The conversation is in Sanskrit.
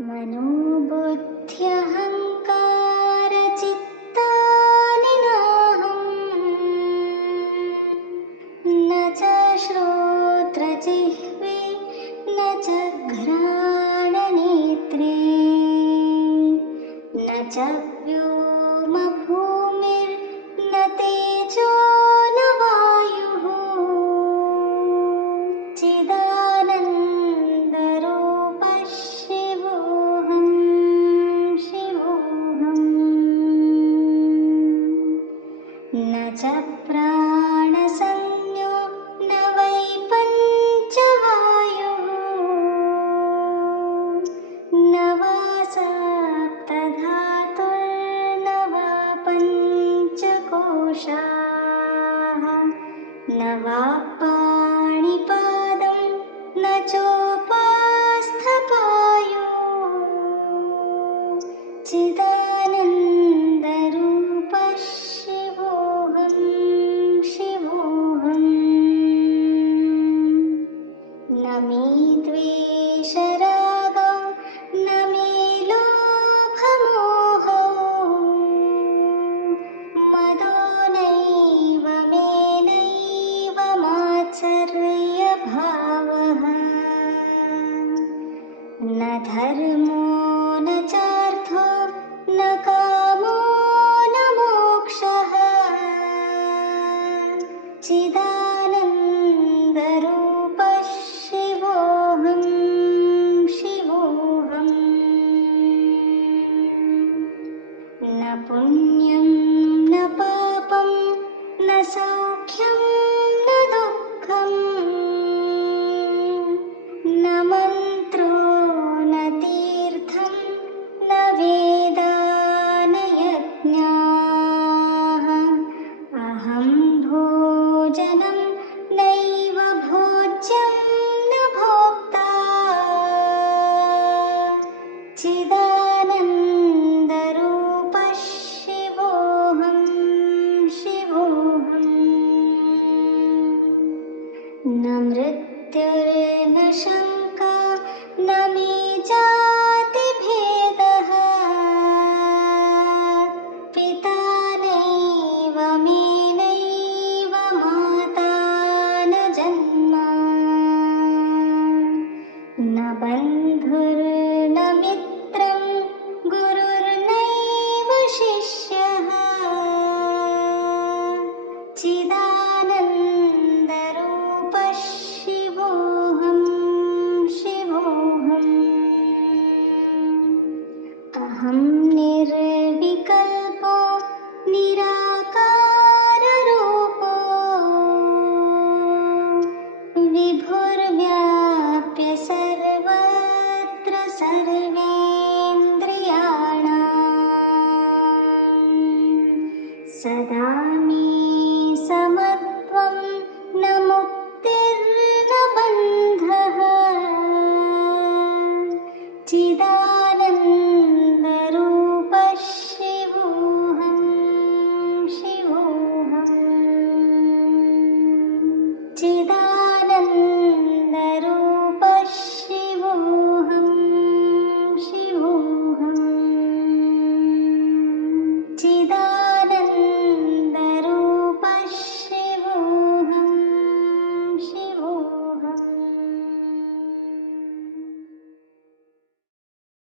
मनोबुद्ध्यहङ्कारचित्तानि नाहम् न च श्रोत्रजिह्वे न च घ्राणनेत्रे न च व्योमभूमिर्न तेजो न वायुः चिदानन्दरूपः शिवोऽहं शिवोऽहम् न च प्राणसंज्ञो न वै पञ्चवायुः न वा सप्तधातुर्न वा पञ्चकोशाः न वा पाणिपादं न चोपास्थपायो चिदानन्दरूपः शिवोऽहं शिवोऽहम् न मे द्वेषरागौ न मे लोभमोहौ मदो नैव मे नैव मात्सर्यभावः न धर्मो न चार्थो न कामो न मोक्षः चिदानन्दरूपः शिवोऽहं शिवोऽहम् न पुण्यं न पापं न सौख्यं न दुःखम् न मन्त्रो न तीर्थं न वेदा न यज्ञाः अहं भोजनं नैव भोज्यं न भोक्ता चिदानन्दरूपः शिवोऽहं शिवोऽहम् न मृत्युर्न शङ्का न मे जातिभेदः पिता नैव मे नैव माता न जन्म न बन्धुर्न मित्रं गुरुर्नैव शिष्यः चिदानन्दरूपः शिवोऽहं शिवोऽहम् अहं निर्विकल्पो निराकाररूपो विभुर्व्याप्य सर्वत्र सर्वेन्द्रियाणाम् सदा मे समत्वं न मुक्तिर्न बन्धः चिदानन्दरूपः